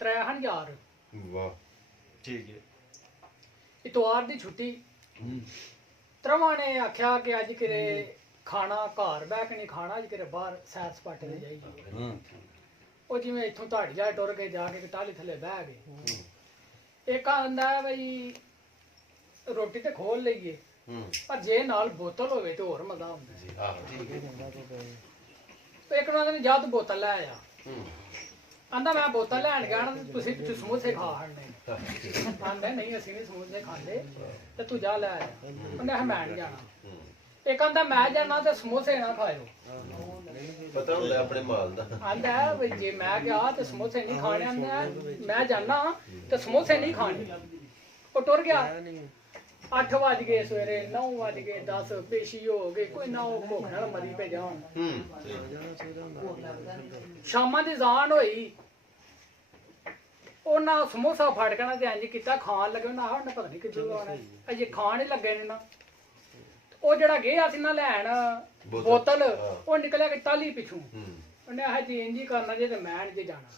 3000 ਵਾਹ ਠੀਕ ਹੈ ਇਤਵਾਰ ਦੀ ਛੁੱਟੀ ਤਰਵਾਂ ਨੇ ਆਖਿਆ ਕਿ ਅੱਜ ਕਿਰੇ ਖਾਣਾ ਘਰ ਬਹਿ ਕੇ ਨਹੀਂ ਖਾਣਾ, ਅੱਜ ਕਿਰੇ ਬਾਹਰ ਸੈਰ ਸਪਾਟੇ ਤੇ ਜਾਈਏ। ਉਹ ਜਿਵੇਂ ਇੱਥੋਂ ਧਾੜੀਆ ਟੁਰ ਕੇ ਜਾ ਕੇ ਟਾਹਲੀ ਥੱਲੇ ਬਹਿ ਗਏ। ਇੱਕ ਆਂਦਾ ਬਈ ਰੋਟੀ ਤੇ ਖੋਲ ਲਈਏ, ਪਰ ਜੇ ਨਾਲ ਬੋਤਲ ਹੋਵੇ ਤੇ ਹੋਰ ਮਜ਼ਾ ਹੁੰਦਾ। ਆਹ ਠੀਕ ਹੈ ਇੱਕ ਨੂੰ ਕਹਿੰਦੇ ਜਾ ਤੂੰ ਬੋਤਲ ਲੈ ਆ। ਆਂਦਾ ਮੈਂ ਬੋਤਲ ਲੈਣ ਗਿਆ ਨਾ, ਤੁਸੀਂ ਪਿੱਛੇ ਸਮੋਸੇ ਖਾ ਹੜਨੇ। ਆਂਦਾ ਨਹੀਂ ਅਸੀਂ ਨਹੀਂ ਸਮੋਸੇ ਖਾਂਦੇ ਤੇ ਤੂੰ ਜਾ ਲੈ ਆ। ਉਹਨੇ ਕਿਹਾ ਮੈਂ ਨਹੀਂ ਜਾਣਾ। ਇੱਕ ਆਂਦਾ ਮੈਂ ਜਾਣਾ ਤੇ ਸਮੋਸੇ ਨਾ ਖਾਇਓ। ਪਤਾ ਹੁੰਦਾ ਆਪਣੇ ਮਾਲ ਦਾ। ਆਂਦਾ ਵੀ ਜੇ ਮੈਂ ਗਿਆ ਤੇ ਸਮੋਸੇ ਨਹੀਂ ਖਾਣੇ। ਆਂਦਾ ਮੈਂ ਜਾਣਾ ਤੇ ਸਮੋਸੇ ਨਹੀਂ ਖਾਣੇ। ਉਹ ਟੁਰ ਗਿਆ। 8 ਵਜ ਗਏ ਸਵੇਰੇ, 9 ਵਜ ਗਏ, 10 ਪੇਸ਼ੀ ਹੋ ਗਈ, ਕੋਈ ਨਾ ਉਹ ਭੁੱਖ ਨਾਲ ਮਰੀ ਪੈ ਜਾਣ। ਸ਼ਾਮਾਂ ਦੀ ਜ਼ਾਨ ਹੋਈ, ਉਹਨਾਂ ਸਮੋਸਾ ਫੜ ਕੇ ਨਾ ਤੇ ਇੰਜ ਕੀਤਾ ਖਾਣ ਲੱਗੇ। ਉਹਨਾਂ ਆਹ ਪਤਾ ਨਹੀਂ ਕਿੱਦੋਂ ਆਉਣਾ, ਅਜੇ ਖਾਣ ਹੀ ਲੱਗੇ ਨੇ ਨਾ। ਉਹ ਜਿਹੜਾ ਗਿਆ ਸੀ ਨਾ ਲੈਣ ਬੋਤਲ, ਉਹ ਨਿਕਲਿਆ ਕਿ ਟਾਹਲੀ ਪਿੱਛੋਂ। ਉਹਨੇ ਆਹ ਜੀ ਇੰਜ ਹੀ ਕਰਨਾ ਜੇ ਤੇ ਮੈਂ ਨਹੀਂ ਜੇ ਜਾਣਾ।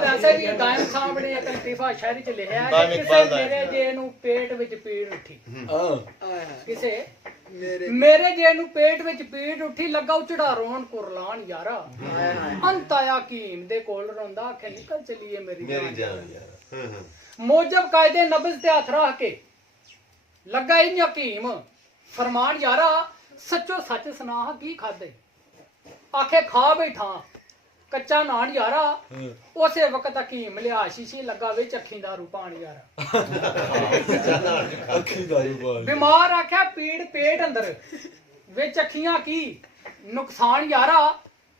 ਵੈਸੇ ਵੀ ਦਾਇਮ ਸਾਹਮਣੇ ਇੱਕ ਲਤੀਫਾ ਸ਼ਾਇਰੀ ਚ ਲਿਖਿਆ ਹੈ ਕਿ ਕਿਸੇ ਮੇਰੇ ਜੇ ਨੂੰ ਪੇਟ ਵਿੱਚ ਪੀੜ ਉੱਠੀ। ਕਿਸੇ ਮੇਰੇ ਜੇ ਨੂੰ ਪੇਟ ਵਿੱਚ ਪੀੜ ਉੱਠੀ, ਲੱਗਾ ਉਚੜਾ ਰੋਣ ਕੁਰਲਾਨ ਯਾਰਾ। ਅੰਤ ਆਇਆ ਕੀਮ ਦੇ ਕੋਲ ਰੋਂਦਾ, ਆਖੇ ਨਿਕਲ ਚਲੀਏ ਮੇਰੀ ਜਾਨ ਯਾਰਾ। ਮੋਜਬ ਕਾਇਦੇ ਨਬਜ਼ ਤੇ ਹੱਥ ਰੱਖ ਕੇ ਲੱਗਾ ਇੰਜ ਹਕੀਮ ਫਰਮਾਨ ਯਾਰਾ, ਸੱਚੋ ਸੱਚ ਸੁਣਾ ਕੀ ਖਾਦੇ। ਆਖੇ ਖਾ ਬੈਠਾ ਕੱਚਾ ਨਾਨ ਯਾਰਾ। ਉਸੇ ਵਕਤ ਹਕੀਮ ਲਿਆ ਸ਼ੀਸ਼ੀ, ਲੱਗਾ ਵਿੱਚ ਅੱਖੀਂ ਦਾ ਰੂਪਾਨ ਯਾਰਾ। ਬਿਮਾਰ ਆਖਿਆ ਪੀੜ ਪੇਟ ਅੰਦਰ, ਵਿੱਚ ਅੱਖੀਆਂ ਕੀ ਨੁਕਸਾਨ ਯਾਰਾ।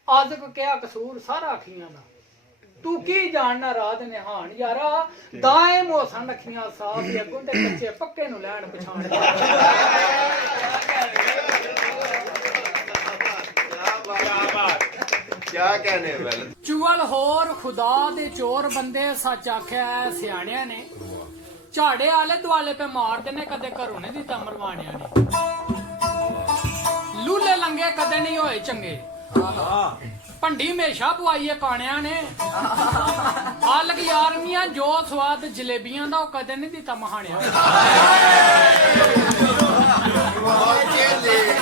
ਆਜ਼ਕ ਕਿਹਾ ਕਸੂਰ ਸਾਰਾ ਅੱਖੀਆਂ ਦਾ, ਤੂੰ ਕੀ ਜਾਣਨਾ ਰਾਤ ਨਿਹਾਨ ਯਾਰਾ। ਦਾਇਮ ਹੋਸਣ ਅੱਖੀਆਂ ਸਾਫ, ਅੱਗੋਂ ਤੇ ਕੱਚੇ ਪੱਕੇ ਨੂੰ ਲੈਣ ਪਛਾਣ। ਕਿਆ कहने वाले ਚੁਗਲ ਹੋਰ ਖੁਦਾ ਦੇ ਚੋਰ ਬੰਦੇ, ਸੱਚ ਆਖਿਆ ਸਿਆਣਿਆਂ ਨੇ। ਝਾੜੇ ਆਲੇ ਦੁਆਲੇ ਪੇ ਮਾਰਦੇ ਨੇ, ਕਦੇ ਘਰੋਂ ਨਹੀਂ ਦਿੱਤਾ ਮਰਵਾਣਿਆਂ ਨੇ। ਲੂਲੇ ਲੰਗੇ ਕਦੇ ਨਹੀਂ ਹੋਏ ਚੰਗੇ, ਭੰਡੀ ਹਮੇਸ਼ਾ ਪਵਾਈਏ ਕਾਣਿਆਂ ਨੇ। ਹਾਲਕ ਯਾਰਮੀਆਂ ਜੋ ਸਵਾਦ ਜਲੇਬੀਆਂ ਦਾ, ਉਹ ਕਦੇ ਨਹੀਂ ਦਿੱਤਾ ਮਹਾਣਿਆਂ ਨੇ।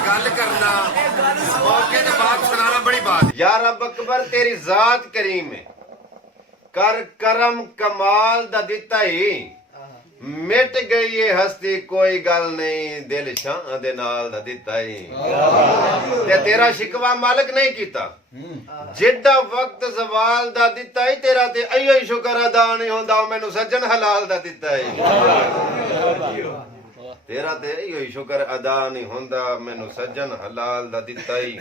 गल करना मौके ते बात सुनाना बड़ी बात। या रब अकबर तेरी जात करीम है, कर करम कमाल दा दिता ही। मिट गई ये हस्ती कोई गल नहीं, दिल शाह दे नाल दा दिता ही। ते तेरा शिकवा मालिक नहीं कीता, जिड्डा वक्त जवाल दा दिता ही। तेरा ते अइयो ही शुक्र अदा नहीं होंदा, मैनू सज्जन हलाल दा दिता ही। तेरा ते इहो ही शुक्र अदा नहीं होंदा, मैनू सज्जन हलाल दा दिता ही।